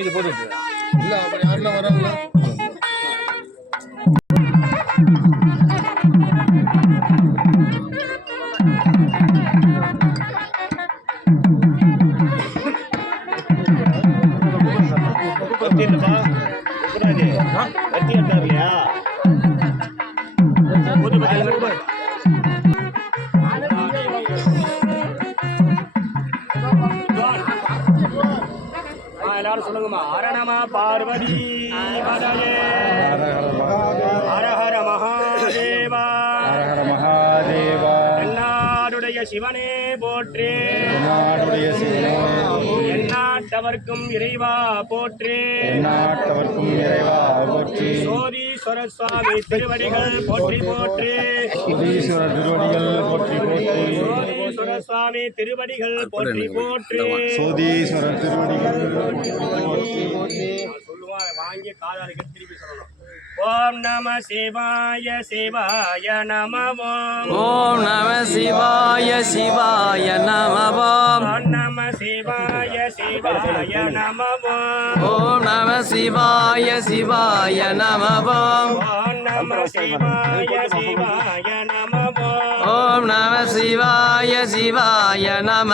இது போட்டு இல்ல அப்ப யாரெல்லாம் வராங்களா எல்லாரும் சொல்லுங்கம்மா. அரணமா பார்வதி பதயே ஹர ஹர மகாதேவா ஹர ஹர மகாதேவா. என்னாடுடைய சிவனே போற்றே என்னாடுடைய சிவனே எந்நாட்டவர்க்கும் இறைவா போற்றே எந்நாட்டவர்க்கும் இறைவா போற்றி. சோதீஸ்வர சுவாமி திருவடிகள் போற்றி போற்றி சோதீஸ்வர திருவடிகள் போற்றி போற்றி சோதீஸ்வர சுவாமி திருவடிகள் போற்றி போற்றி சோதீஸ்வரர் திருவடிகள் சொல்லுவாங்க. வாங்கி காதாருக்கு திருப்பி சொல்லணும். ஓம் நம சிவாய சிவாய நம ஓம் நம சிவாய சிவாய நம ஓம் நம சிவாய சிவாய நம ஓம் நம சிவாய சிவாய நம ஓம் நம சிவாய சிவாய நம ஓம் நம சிவாய சிவாய நம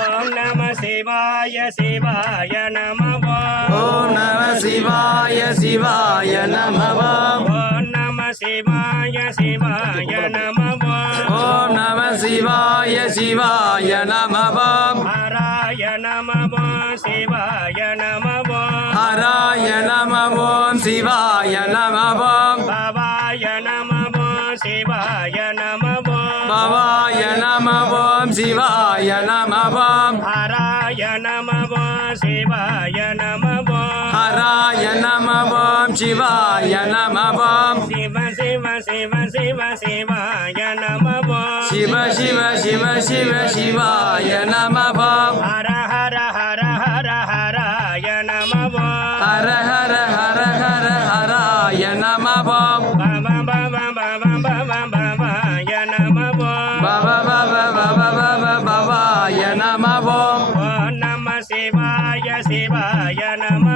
ஓம் நம சிவாய சிவாய நம ஓம் நம சிவாய சிவாய நம ஓம் நம சிவாய சிவாய நம ஓம் நம சிவாய சிவாய நம ஹராய நம சிவாய நம ஹராய நம சிவாய நம பவாய நம சிவாய நம பவாய நம சிவாய நம ஹராய நம சிவாய நம ஹராய நம சிவாய நம சிவ சிவ சிவ சிவ சிவாய நம சிவ சிவ சிவ சிவ சிவாய நம ஹர ஹர ஹர ஹர ஹராய நம ஹர ஹர ஹர ஹர ஹராய நம பவ பவ பவ பவ பவாய நம பவ பவ பவ பவ பவாய நம ஓம் நம சிவாய சிவாய நம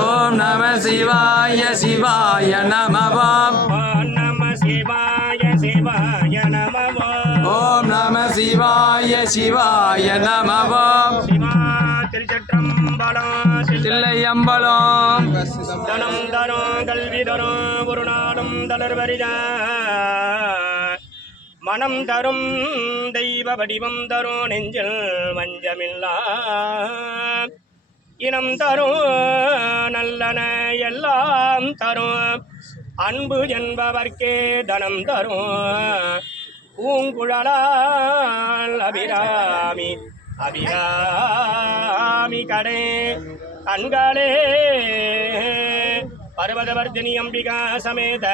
ஓம் நம சிவாய சிவாய நம ஓம் நம சிவாய சிவாய நம ஓம் நம சிவாய சிவாய நம சிவா திருச்சற்றம்பலம் தில்லையம்பலம் தனம் தரும் கல்வி தரும் ஒரு நாளும் தளர்வரித மனம் தரும் தெய்வ வடிவம் தரும் நெஞ்சில் வஞ்சமில்லா இனம் தரும் நல்லன எல்லாம் தரும் அன்பு என்பவர்க்கே தனம் தரும் பூங்குழலால் அபிராமி அபிராமி கடே கண்களே பர்வதவர்தினி அம்பிகா சமேத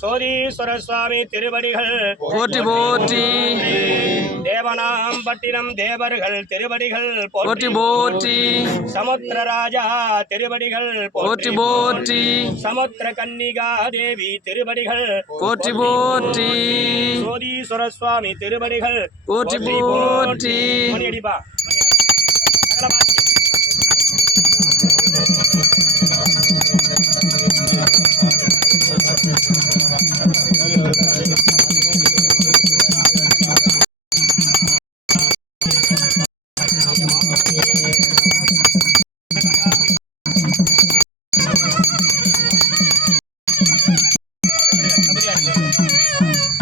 சோதீஸ்வர சுவாமி திருவடிகள் போற்றி போற்றி தேவனாம் பட்டினம் தேவர்கள் திருவடிகள் போற்றி போற்றி சமுத்திரராஜா திருவடிகள் போற்றி போற்றி சமுத்திர கன்னிகா தேவி திருவடிகள் போற்றி போற்றி சோதீஸ்வர சுவாமி திருவடிகள் போற்றி போற்றி.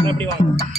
எப்படி வாங்க